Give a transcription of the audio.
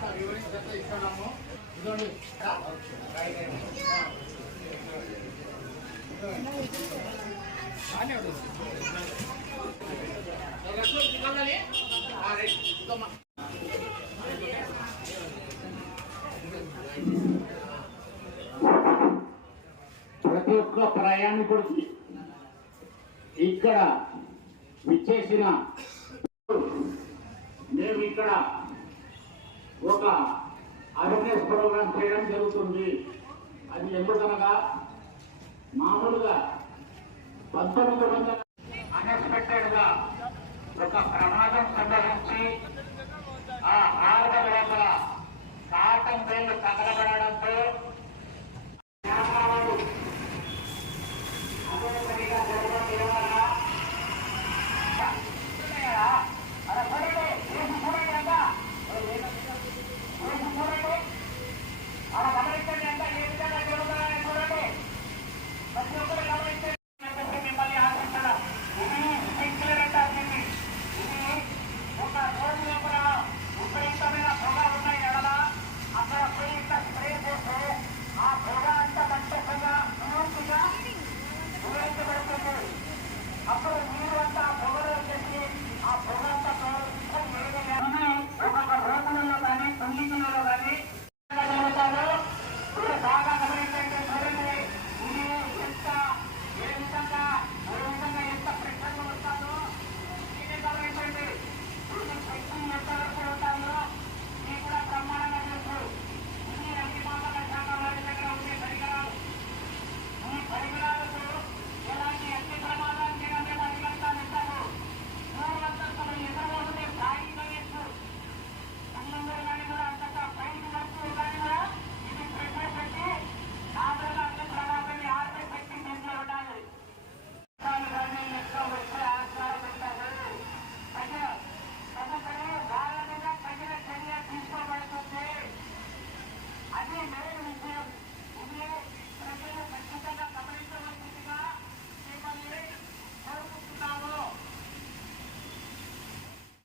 ఇస్తున్నాము ఇదండి ప్రతి ఒక్క ప్రయాణికుడికి ఇక్కడ విచ్చేసిన మేము ఇక్కడ ఒక అవేర్నెస్ ప్రోగ్రామ్ చేయడం జరుగుతుంది. అది ఎందుకనగా మామూలుగా పంతొమ్మిది వందల Yeah.